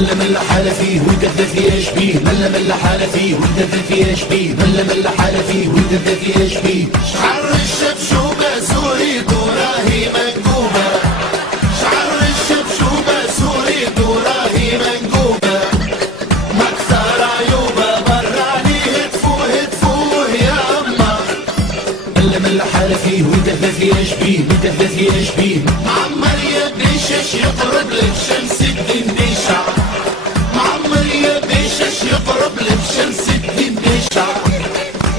مل حالة فيه ويدفدف يشبيه، مل حالة فيه ويدفدف يشبيه، مل حالة فيه ويدفدف يشبيه. شعر الشبشوبة سوري راهي منقوبة، شعر الشبشوبة سوري راهي منقوبة، مكسر عيوبة برا عليه هتفوه يا أما. مل حالة فيه ويدفدف يشبيه، ويدفدف يشبيه. معمر يا بيشش يقرب لك شمس الدين بيشع، معمر يا بيشش يقرب لك شمس الدين بيشع،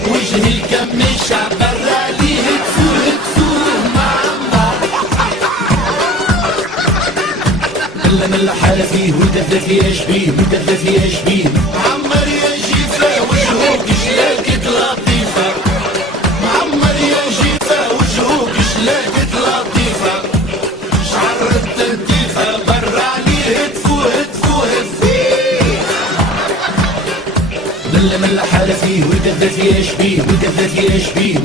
وجه الكمشع برا عليه تفوه معمر. مل حالة فيه ويدفدف يشبيه، ويدفدف يشبيه. معمر يا جيفة وجهوك شلاكت لطيفة، معمر يا جيفة وجهوك شلاكت لطيفة، شعر التلتيفة برا عليه تفوه فيه. مل حالة فيه ويدفدف يشبيه، ويدفدف يشبيه.